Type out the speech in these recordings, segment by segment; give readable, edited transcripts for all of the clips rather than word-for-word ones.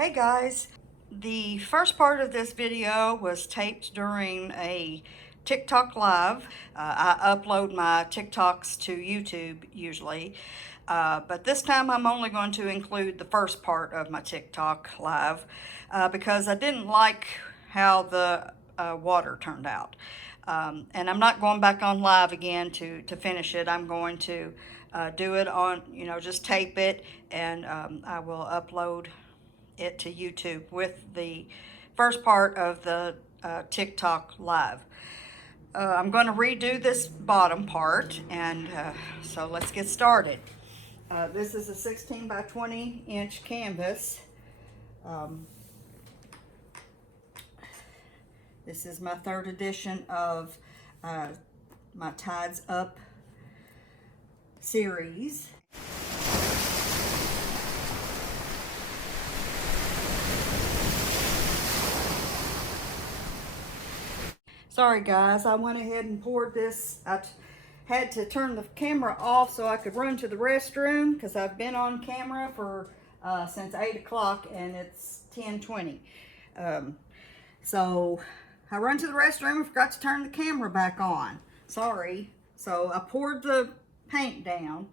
Hey guys, the first part of this video was taped during a TikTok live. I upload my TikToks to YouTube usually, but this time I'm only going to include the first part of my TikTok live because I didn't like how the water turned out. And I'm not going back on live again to finish it. I'm going to do it on, just tape it, and I will upload it to YouTube with the first part of the TikTok live. I'm going to redo this bottom part, and so let's get started. This is a 16 by 20 inch canvas. This is my third edition of my Tides Up series. Sorry guys, I went ahead and poured this. I had to turn the camera off so I could run to the restroom because I've been on camera for since 8 o'clock and it's 10:20. So I run to the restroom and forgot to turn the camera back on. Sorry. So I poured the paint down.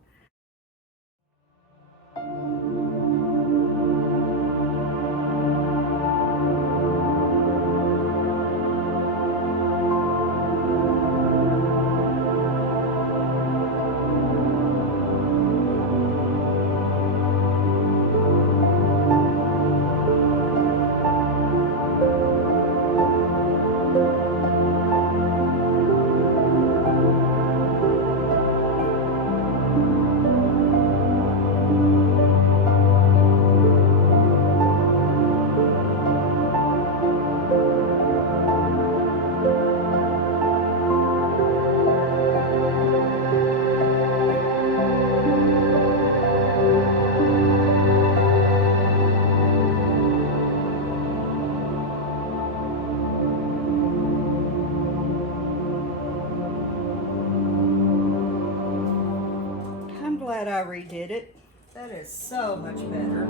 Glad I redid it. That is so much better.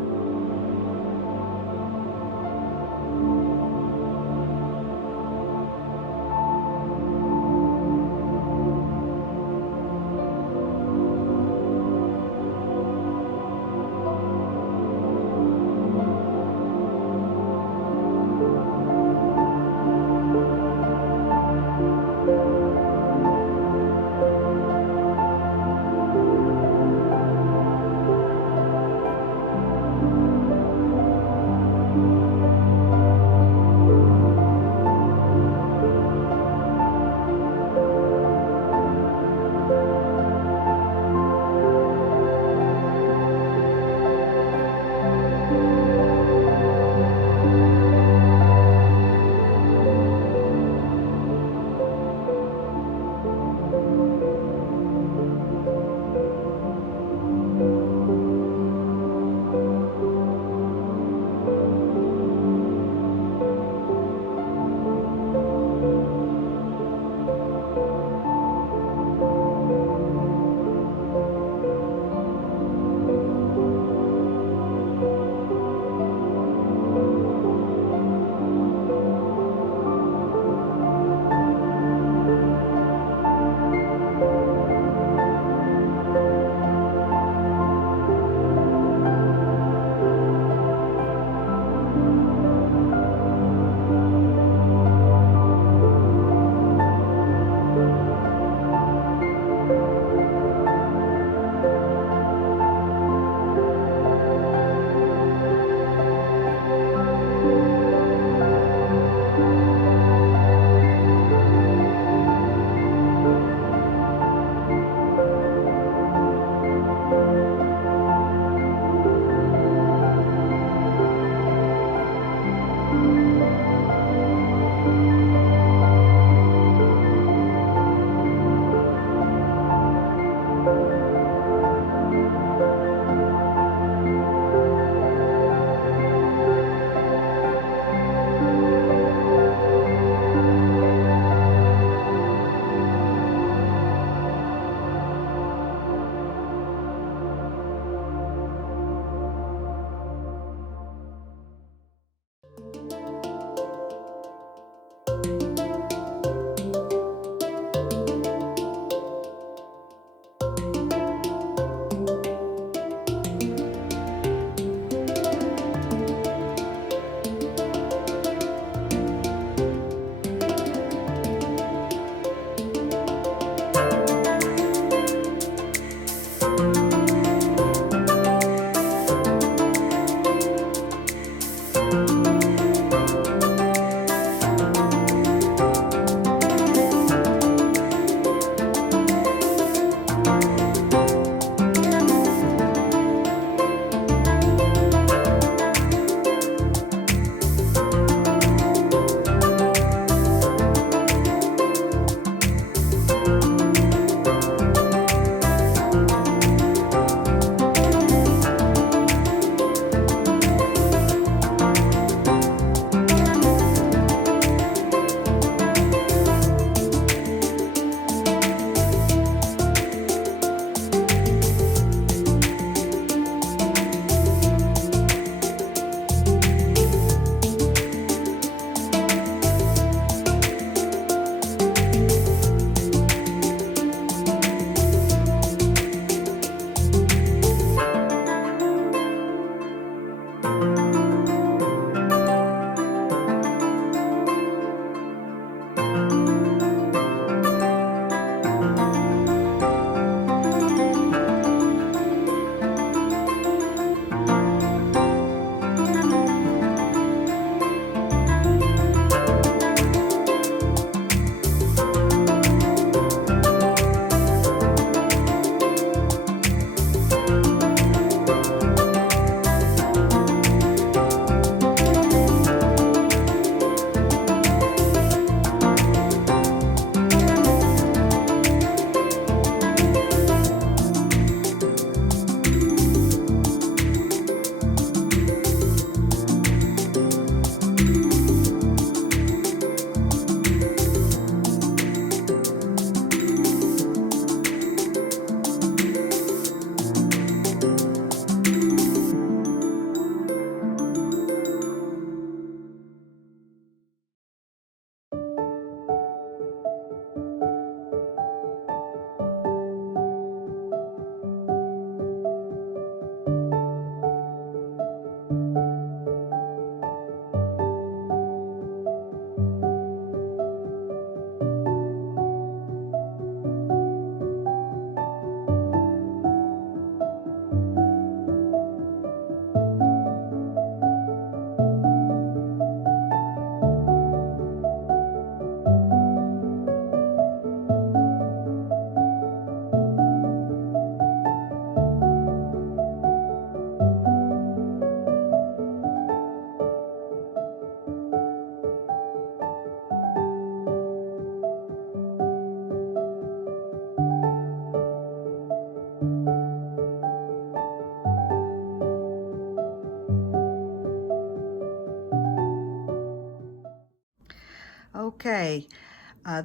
Okay,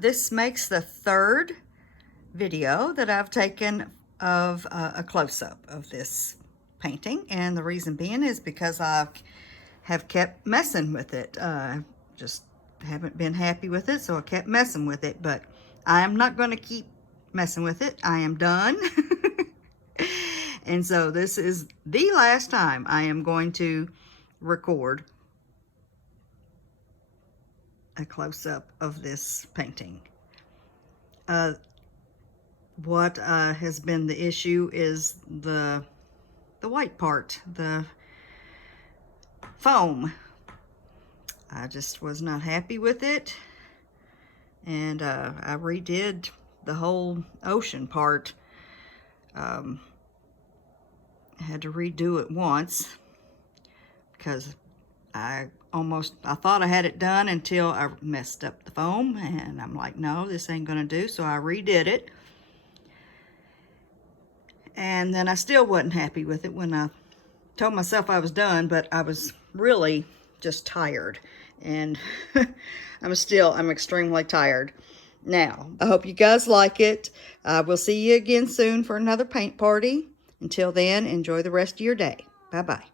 this makes the third video that I've taken of a close-up of this painting, and the reason being is because I have kept messing with it. Just haven't been happy with it, so I kept messing with it, but I am not going to keep messing with it. I am done. And so this is the last time I am going to record a close-up of this painting. What has been the issue is the white part, the foam. I just was not happy with it, and I redid the whole ocean part. I had to redo it once because I thought I had it done until I messed up the foam, and I'm like, no, this ain't gonna do, so I redid it. And then I still wasn't happy with it when I told myself I was done, but I was really just tired, and I'm extremely tired. Now, I hope you guys like it. We'll see you again soon for another paint party. Until then, enjoy the rest of your day. Bye-bye.